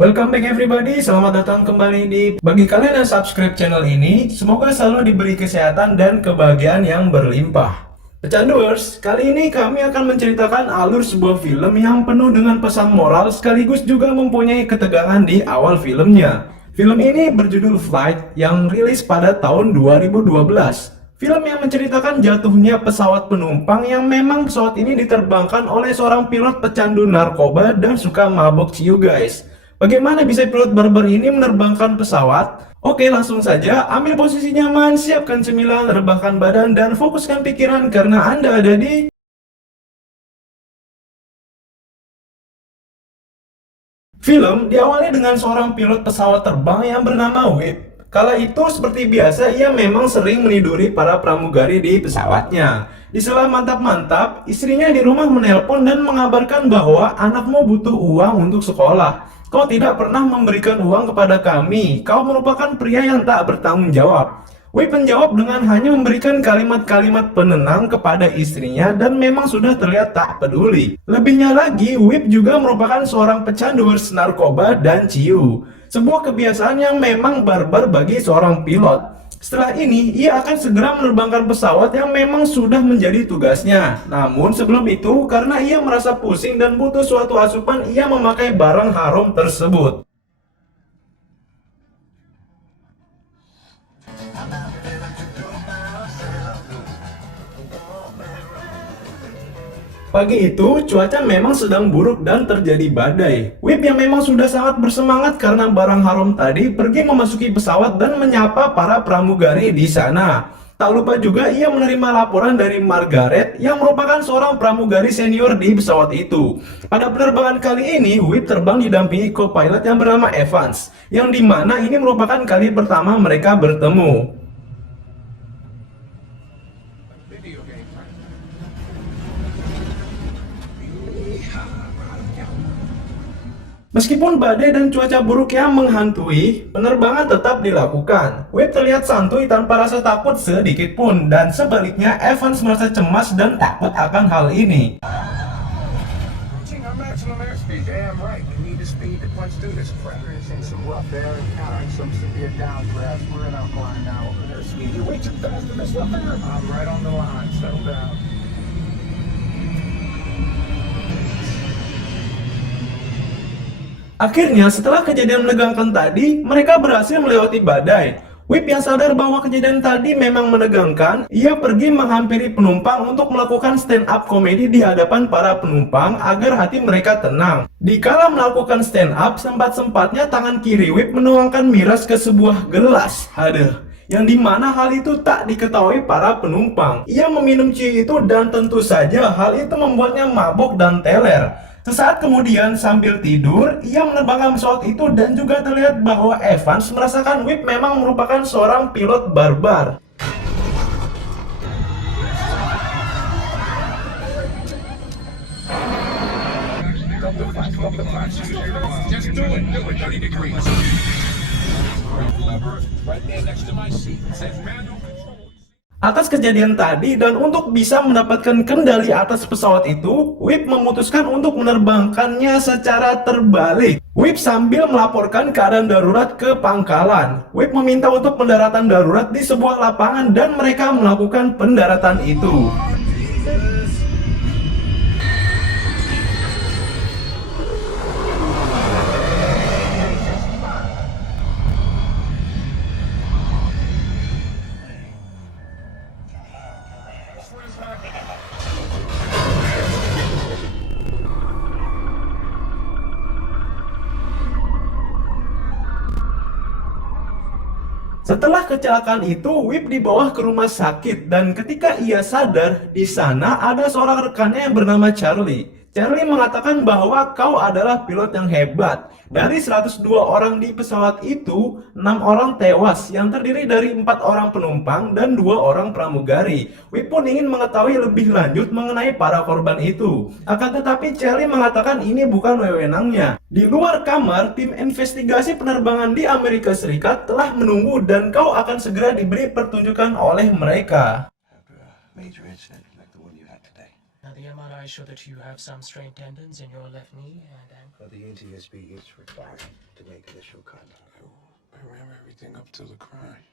Welcome back everybody, selamat datang kembali bagi kalian yang subscribe channel ini, semoga selalu diberi kesehatan dan kebahagiaan yang berlimpah. Pecanduers, kali ini kami akan menceritakan alur sebuah film yang penuh dengan pesan moral sekaligus juga mempunyai ketegangan di awal filmnya. Film ini berjudul Flight yang rilis pada tahun 2012. Film yang menceritakan jatuhnya pesawat penumpang yang memang pesawat ini diterbangkan oleh seorang pilot pecandu narkoba dan suka mabok ciu guys. Bagaimana bisa pilot barbar ini menerbangkan pesawat? Oke, langsung saja ambil posisi nyaman, siapkan cemilan, rebahkan badan, dan fokuskan pikiran karena Anda ada di film. Diawali dengan seorang pilot pesawat terbang yang bernama Whip. Kala itu seperti biasa ia memang sering meniduri para pramugari di pesawatnya. Di sela mantap-mantap, istrinya di rumah menelpon dan mengabarkan bahwa anakmu butuh uang untuk sekolah. Kau tidak pernah memberikan uang kepada kami. Kau merupakan pria yang tak bertanggung jawab. Whip menjawab dengan hanya memberikan kalimat-kalimat penenang kepada istrinya dan memang sudah terlihat tak peduli. Lebihnya lagi, Whip juga merupakan seorang pecandu narkoba dan ciu. Sebuah kebiasaan yang memang barbar bagi seorang pilot. Setelah ini, ia akan segera menerbangkan pesawat yang memang sudah menjadi tugasnya. Namun sebelum itu, karena ia merasa pusing dan butuh suatu asupan, ia memakai barang haram tersebut. Pagi itu, cuaca memang sedang buruk dan terjadi badai. Whip yang memang sudah sangat bersemangat karena barang haram tadi pergi memasuki pesawat dan menyapa para pramugari di sana. Tak lupa juga ia menerima laporan dari Margaret yang merupakan seorang pramugari senior di pesawat itu. Pada penerbangan kali ini, Whip terbang didampingi co-pilot yang bernama Evans, yang dimana ini merupakan kali pertama mereka bertemu. Meskipun badai dan cuaca buruk yang menghantui, penerbangan tetap dilakukan. Whip terlihat santuy tanpa rasa takut sedikit pun, dan sebaliknya Evans merasa cemas dan takut akan hal ini. Akhirnya, setelah kejadian menegangkan tadi, mereka berhasil melewati badai. Whip yang sadar bahwa kejadian tadi memang menegangkan, ia pergi menghampiri penumpang untuk melakukan stand up komedi di hadapan para penumpang agar hati mereka tenang. Dikala melakukan stand up, sempat-sempatnya tangan kiri Whip menuangkan miras ke sebuah gelas. Aduh. Yang dimana hal itu tak diketahui para penumpang. Ia meminum ciu itu dan tentu saja hal itu membuatnya mabok dan teler. Sesaat kemudian sambil tidur, ia menerbangkan pesawat itu dan juga terlihat bahwa Evans merasakan Whip memang merupakan seorang pilot barbar. Atas kejadian tadi dan untuk bisa mendapatkan kendali atas pesawat itu, Whip memutuskan untuk menerbangkannya secara terbalik. Whip sambil melaporkan keadaan darurat ke pangkalan. Whip meminta untuk pendaratan darurat di sebuah lapangan dan mereka melakukan pendaratan itu. Setelah kecelakaan itu, Whip dibawa ke rumah sakit dan ketika ia sadar, di sana ada seorang rekannya yang bernama Charlie. Charlie mengatakan bahwa kau adalah pilot yang hebat. Dari 102 orang di pesawat itu, 6 orang tewas yang terdiri dari 4 orang penumpang dan 2 orang pramugari. Whip pun ingin mengetahui lebih lanjut mengenai para korban itu. Akan tetapi Charlie mengatakan ini bukan wewenangnya. Di luar kamar, tim investigasi penerbangan di Amerika Serikat telah menunggu dan kau akan segera diberi pertunjukan oleh mereka. The MRI showed that you have some strained tendons in your left knee and ankle. The NTSB is required to make initial contact. I ran everything up to the crime.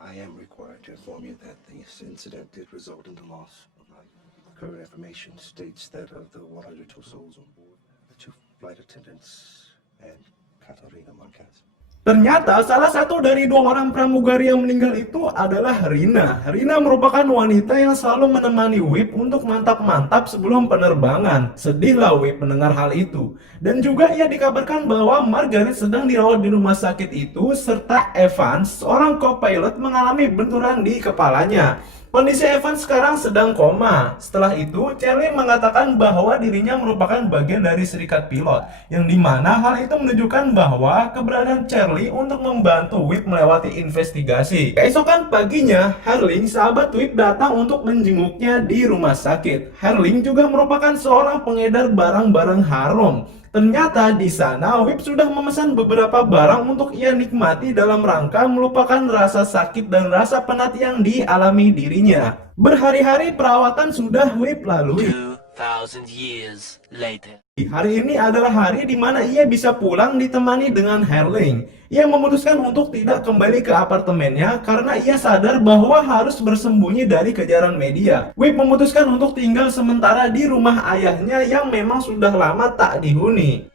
I am required to inform you that this incident did result in the loss of life. Current information states that of the 102 souls on board, the 2 flight attendants and Katarina Marquez. Ternyata salah satu dari 2 orang pramugari yang meninggal itu adalah Rina. Rina merupakan wanita yang selalu menemani Whip untuk mantap-mantap sebelum penerbangan. Sedihlah Whip mendengar hal itu. Dan juga ia dikabarkan bahwa Margaret sedang dirawat di rumah sakit itu, serta Evans, seorang co-pilot, mengalami benturan di kepalanya. Kondisi Evans sekarang sedang koma. Setelah itu, Charlie mengatakan bahwa dirinya merupakan bagian dari serikat pilot, yang dimana hal itu menunjukkan bahwa keberadaan Charlie untuk membantu Whip melewati investigasi. Keesokan paginya, Herling, sahabat Whip, datang untuk menjenguknya di rumah sakit. Herling juga merupakan seorang pengedar barang-barang haram. Ternyata di sana Whip sudah memesan beberapa barang untuk ia nikmati dalam rangka melupakan rasa sakit dan rasa penat yang dialami dirinya. Berhari-hari perawatan sudah Whip lalui. 2,000 years later. Hari ini adalah hari di mana ia bisa pulang ditemani dengan Herling. Ia memutuskan untuk tidak kembali ke apartemennya karena ia sadar bahwa harus bersembunyi dari kejaran media. Whip memutuskan untuk tinggal sementara di rumah ayahnya yang memang sudah lama tak dihuni.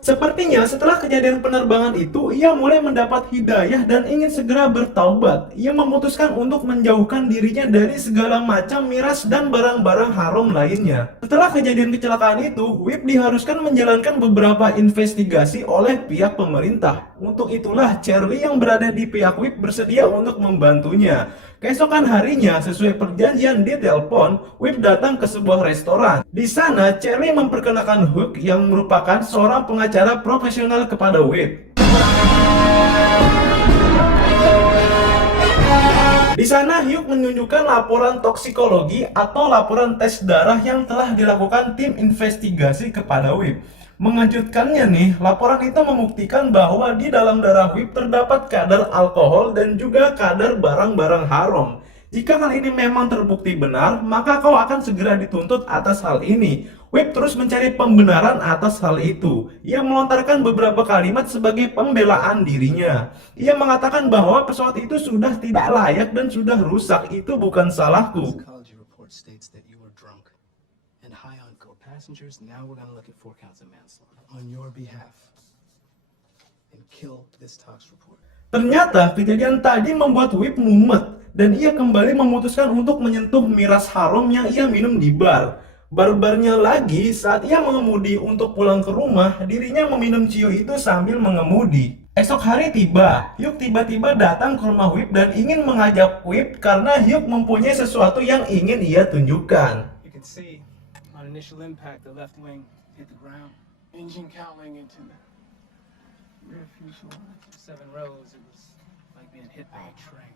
Sepertinya setelah kejadian penerbangan itu, ia mulai mendapat hidayah dan ingin segera bertaubat. Ia memutuskan untuk menjauhkan dirinya dari segala macam miras dan barang-barang haram lainnya. Setelah kejadian kecelakaan itu, Whip diharuskan menjalankan beberapa investigasi oleh pihak pemerintah. Untuk itulah Charlie yang berada di pihak Whip bersedia untuk membantunya. Keesokan harinya, sesuai perjanjian di telepon, Whip datang ke sebuah restoran. Di sana, Charlie memperkenalkan Hook yang merupakan seorang pengacara profesional kepada Whip. Di sana, Hugh menunjukkan laporan toksikologi atau laporan tes darah yang telah dilakukan tim investigasi kepada Whip. Mengejutkannya nih, laporan itu membuktikan bahwa di dalam darah Whip terdapat kadar alkohol dan juga kadar barang-barang haram. Jika hal ini memang terbukti benar, maka kau akan segera dituntut atas hal ini. Whip terus mencari pembenaran atas hal itu. Ia melontarkan beberapa kalimat sebagai pembelaan dirinya. Ia mengatakan bahwa pesawat itu sudah tidak layak dan sudah rusak. Itu bukan salahku. Psychology report states that you were drunk and high on co-passengers. Now we're gonna look at 4 counts of manslaughter on your behalf and kill this tox report. Ternyata kejadian tadi membuat Whip mumet dan ia kembali memutuskan untuk menyentuh miras haram yang ia minum di bar. Barbarnya lagi, saat ia mengemudi untuk pulang ke rumah, dirinya meminum ciu itu sambil mengemudi. Esok hari tiba, Hugh tiba-tiba datang ke rumah Whip dan ingin mengajak Whip karena Hugh mempunyai sesuatu yang ingin ia tunjukkan. You can see on initial impact, the left wing hit the ground. Engine cowling into the rear fuselage. 7 rows. It was like being hit by a train.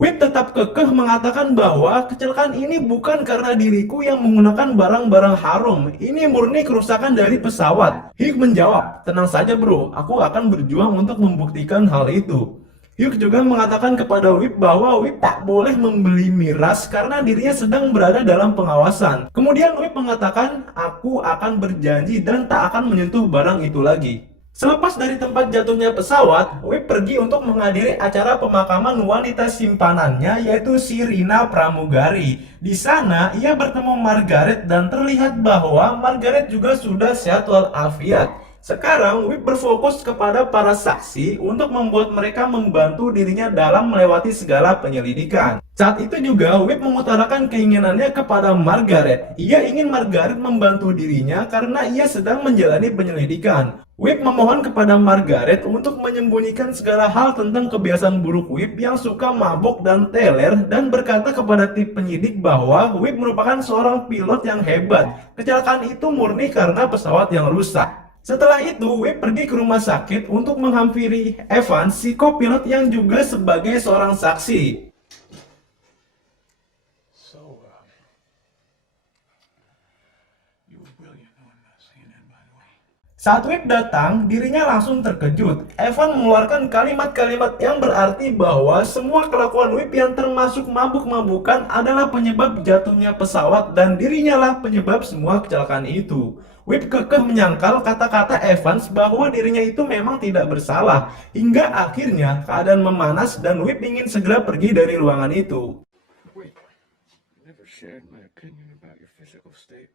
Whip tetap kekeh mengatakan bahwa kecelakaan ini bukan karena diriku yang menggunakan barang-barang haram. Ini murni kerusakan dari pesawat. Hugh menjawab, tenang saja bro, aku akan berjuang untuk membuktikan hal itu. Hugh juga mengatakan kepada Whip bahwa Whip tak boleh membeli miras karena dirinya sedang berada dalam pengawasan. Kemudian Whip mengatakan, aku akan berjanji dan tak akan menyentuh barang itu lagi. Selepas dari tempat jatuhnya pesawat, Whip pergi untuk menghadiri acara pemakaman wanita simpanannya, yaitu si Rina Pramugari. Di sana, ia bertemu Margaret dan terlihat bahwa Margaret juga sudah sehat walafiat. Sekarang, Whip berfokus kepada para saksi untuk membuat mereka membantu dirinya dalam melewati segala penyelidikan. Saat itu juga, Whip mengutarakan keinginannya kepada Margaret. Ia ingin Margaret membantu dirinya karena ia sedang menjalani penyelidikan. Whip memohon kepada Margaret untuk menyembunyikan segala hal tentang kebiasaan buruk Whip yang suka mabuk dan teler, dan berkata kepada tim penyidik bahwa Whip merupakan seorang pilot yang hebat. Kecelakaan itu murni karena pesawat yang rusak. Setelah itu, Whip pergi ke rumah sakit untuk menghampiri Evans, si co-pilot yang juga sebagai seorang saksi. So, you were brilliant. No, I'm not saying that, by the way. Saat Whip datang, dirinya langsung terkejut. Evan mengeluarkan kalimat-kalimat yang berarti bahwa semua kelakuan Whip yang termasuk mabuk-mabukan adalah penyebab jatuhnya pesawat dan dirinya lah penyebab semua kecelakaan itu. Whip kekeh menyangkal kata-kata Evans bahwa dirinya itu memang tidak bersalah. Hingga akhirnya keadaan memanas dan Whip ingin segera pergi dari ruangan itu. Wait, I never shared my opinion about your physical state.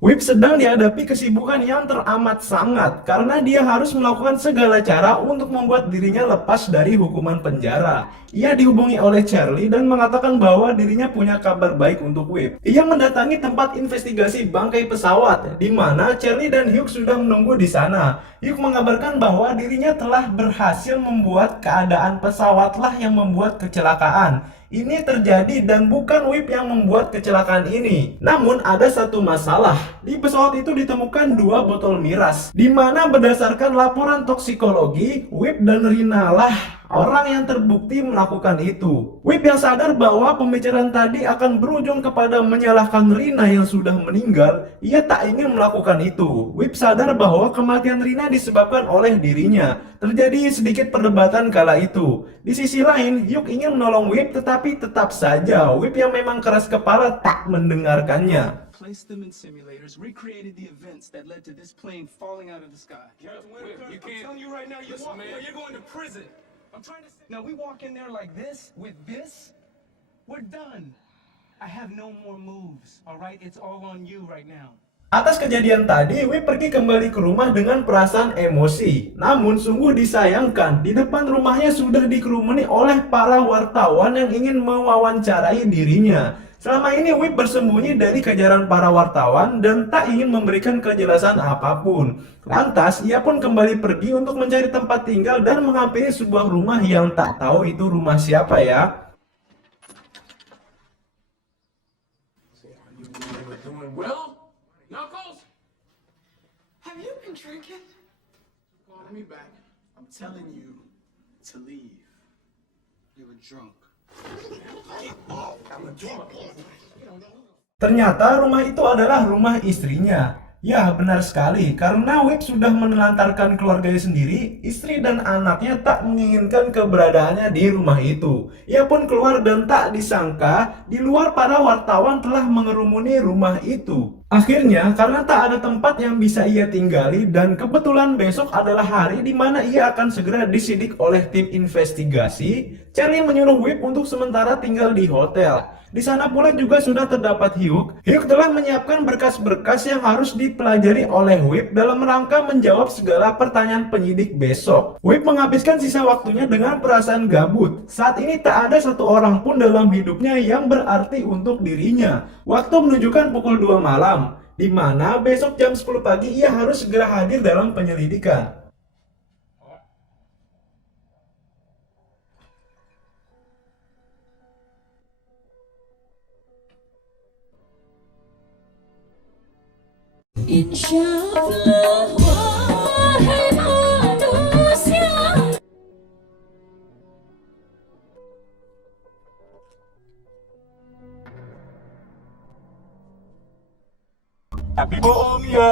Whip sedang dihadapi kesibukan yang teramat sangat karena dia harus melakukan segala cara untuk membuat dirinya lepas dari hukuman penjara. Ia dihubungi oleh Charlie dan mengatakan bahwa dirinya punya kabar baik untuk Whip. Ia mendatangi tempat investigasi bangkai pesawat, di mana Charlie dan Hugh sudah menunggu di sana. Hugh mengabarkan bahwa dirinya telah berhasil membuat keadaan pesawatlah yang membuat kecelakaan. Ini terjadi dan bukan Whip yang membuat kecelakaan ini. Namun ada satu masalah. Di pesawat itu ditemukan 2 botol miras, di mana berdasarkan laporan toksikologi, Whip dan Rina lah orang yang terbukti melakukan itu. Whip yang sadar bahwa pembicaraan tadi akan berujung kepada menyalahkan Rina yang sudah meninggal, ia tak ingin melakukan itu. Whip sadar bahwa kematian Rina disebabkan oleh dirinya. Terjadi sedikit perdebatan kala itu. Di sisi lain, Hugh ingin menolong Whip, tetapi tetap saja Whip yang memang keras kepala tak mendengarkannya. Placed them in simulators, recreated the events that led to this plane falling out of the sky. You can't. I'm telling you right now, you Listen, walk man. away, you're going to prison. I'm trying to say. Now we walk in there like this, with this, we're done. I have no more moves, all right? It's all on you right now. Atas kejadian tadi, Whip pergi kembali ke rumah dengan perasaan emosi. Namun sungguh disayangkan, di depan rumahnya sudah dikerumuni oleh para wartawan yang ingin mewawancarai dirinya. Selama ini Whip bersembunyi dari kejaran para wartawan dan tak ingin memberikan kejelasan apapun. Lantas, ia pun kembali pergi untuk mencari tempat tinggal dan menghampiri sebuah rumah yang tak tahu itu rumah siapa ya. You were doing well, Knuckles. Have you been drinking? Calling me back. I'm telling you to leave. You were drunk. Ternyata rumah itu adalah rumah istrinya. Ya, benar sekali, karena Whip sudah menelantarkan keluarganya sendiri, istri dan anaknya tak menginginkan keberadaannya di rumah itu. Ia pun keluar dan tak disangka, di luar para wartawan telah mengerumuni rumah itu. Akhirnya, karena tak ada tempat yang bisa ia tinggali dan kebetulan besok adalah hari di mana ia akan segera disidik oleh tim investigasi, Charlie menyuruh Whip untuk sementara tinggal di hotel. Di sana pula juga sudah terdapat Hugh. Hugh telah menyiapkan berkas-berkas yang harus dipelajari oleh Whip dalam rangka menjawab segala pertanyaan penyidik besok. Whip menghabiskan sisa waktunya dengan perasaan gabut. Saat ini tak ada satu orang pun dalam hidupnya yang berarti untuk dirinya. Waktu menunjukkan pukul 2 malam, di mana besok jam 10 pagi ia harus segera hadir dalam penyelidikan. Insyaallah wahai manusia. Tapi bohong ya.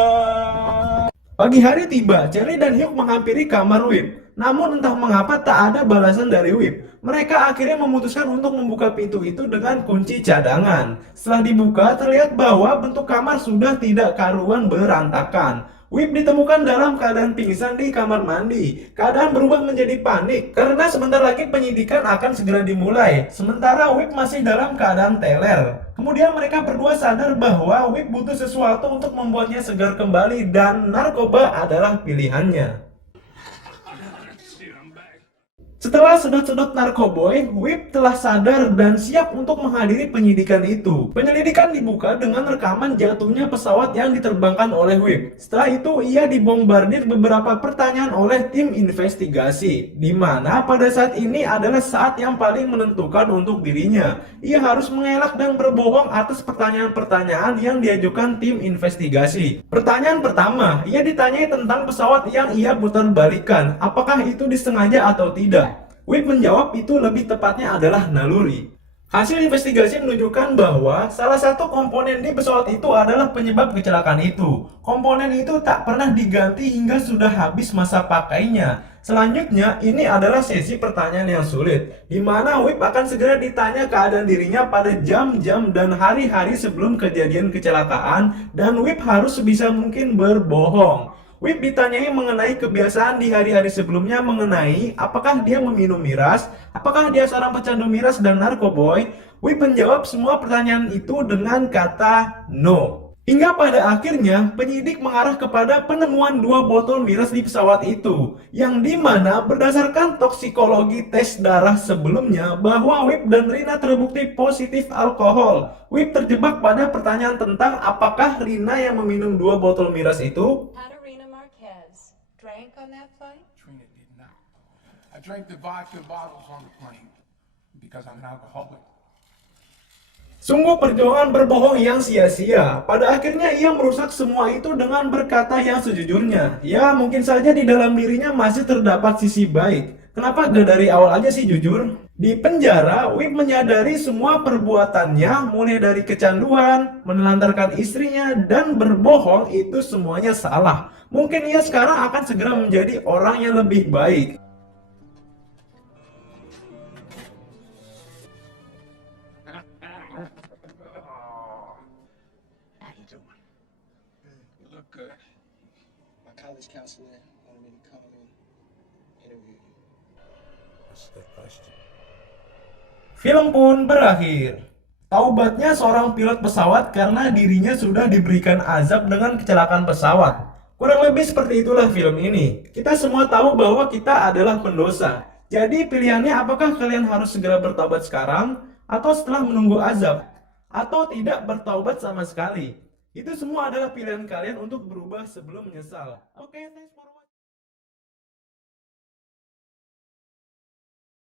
Pagi hari tiba, Charlie dan Hugh menghampiri kamar Whip. Namun entah mengapa tak ada balasan dari Whip. Mereka akhirnya memutuskan untuk membuka pintu itu dengan kunci cadangan. Setelah dibuka, terlihat bahwa bentuk kamar sudah tidak karuan berantakan. Whip ditemukan dalam keadaan pingsan di kamar mandi. Keadaan berubah menjadi panik karena sebentar lagi penyidikan akan segera dimulai. Sementara Whip masih dalam keadaan teler. Kemudian mereka berdua sadar bahwa Whip butuh sesuatu untuk membuatnya segar kembali dan narkoba adalah pilihannya. Setelah sedot-sedot narkoboy, Whip telah sadar dan siap untuk menghadiri penyidikan itu. Penyelidikan dibuka dengan rekaman jatuhnya pesawat yang diterbangkan oleh Whip. Setelah itu, ia dibombardir beberapa pertanyaan oleh tim investigasi, di mana pada saat ini adalah saat yang paling menentukan untuk dirinya. Ia harus mengelak dan berbohong atas pertanyaan-pertanyaan yang diajukan tim investigasi. Pertanyaan pertama, ia ditanyai tentang pesawat yang ia putar balikan. Apakah itu disengaja atau tidak? Whip menjawab itu lebih tepatnya adalah naluri. Hasil investigasi menunjukkan bahwa salah satu komponen di pesawat itu adalah penyebab kecelakaan itu. Komponen itu tak pernah diganti hingga sudah habis masa pakainya. Selanjutnya, ini adalah sesi pertanyaan yang sulit, di mana Whip akan segera ditanya keadaan dirinya pada jam-jam dan hari-hari sebelum kejadian kecelakaan, dan Whip harus sebisa mungkin berbohong. Whip ditanyai mengenai kebiasaan di hari-hari sebelumnya, mengenai apakah dia meminum miras, apakah dia seorang pecandu miras dan narkoboy. Whip menjawab semua pertanyaan itu dengan kata no. Hingga pada akhirnya penyidik mengarah kepada penemuan 2 botol miras di pesawat itu, yang dimana berdasarkan toksikologi tes darah sebelumnya bahwa Whip dan Rina terbukti positif alkohol. Whip terjebak pada pertanyaan tentang apakah Rina yang meminum 2 botol miras itu. Katerina Marquez drank on that flight? Trina did not. I drank the vodka bottles on the plane because I'm an alcoholic. Sungguh perjuangan berbohong yang sia-sia. Pada akhirnya ia merusak semua itu dengan berkata yang sejujurnya. Ya, mungkin saja di dalam dirinya masih terdapat sisi baik. Kenapa gak dari awal aja sih jujur? Di penjara, Whip menyadari semua perbuatannya, mulai dari kecanduan, menelantarkan istrinya, dan berbohong itu semuanya salah. Mungkin ia sekarang akan segera menjadi orang yang lebih baik. How you doing? You look good. My college counselor wanted me to come and interview you. That's a good question. Film pun berakhir. Taubatnya seorang pilot pesawat karena dirinya sudah diberikan azab dengan kecelakaan pesawat. Kurang lebih seperti itulah film ini. Kita semua tahu bahwa kita adalah pendosa. Jadi pilihannya apakah kalian harus segera bertaubat sekarang atau setelah menunggu azab? Atau tidak bertaubat sama sekali? Itu semua adalah pilihan kalian untuk berubah sebelum menyesal. Oke, thanks for watching.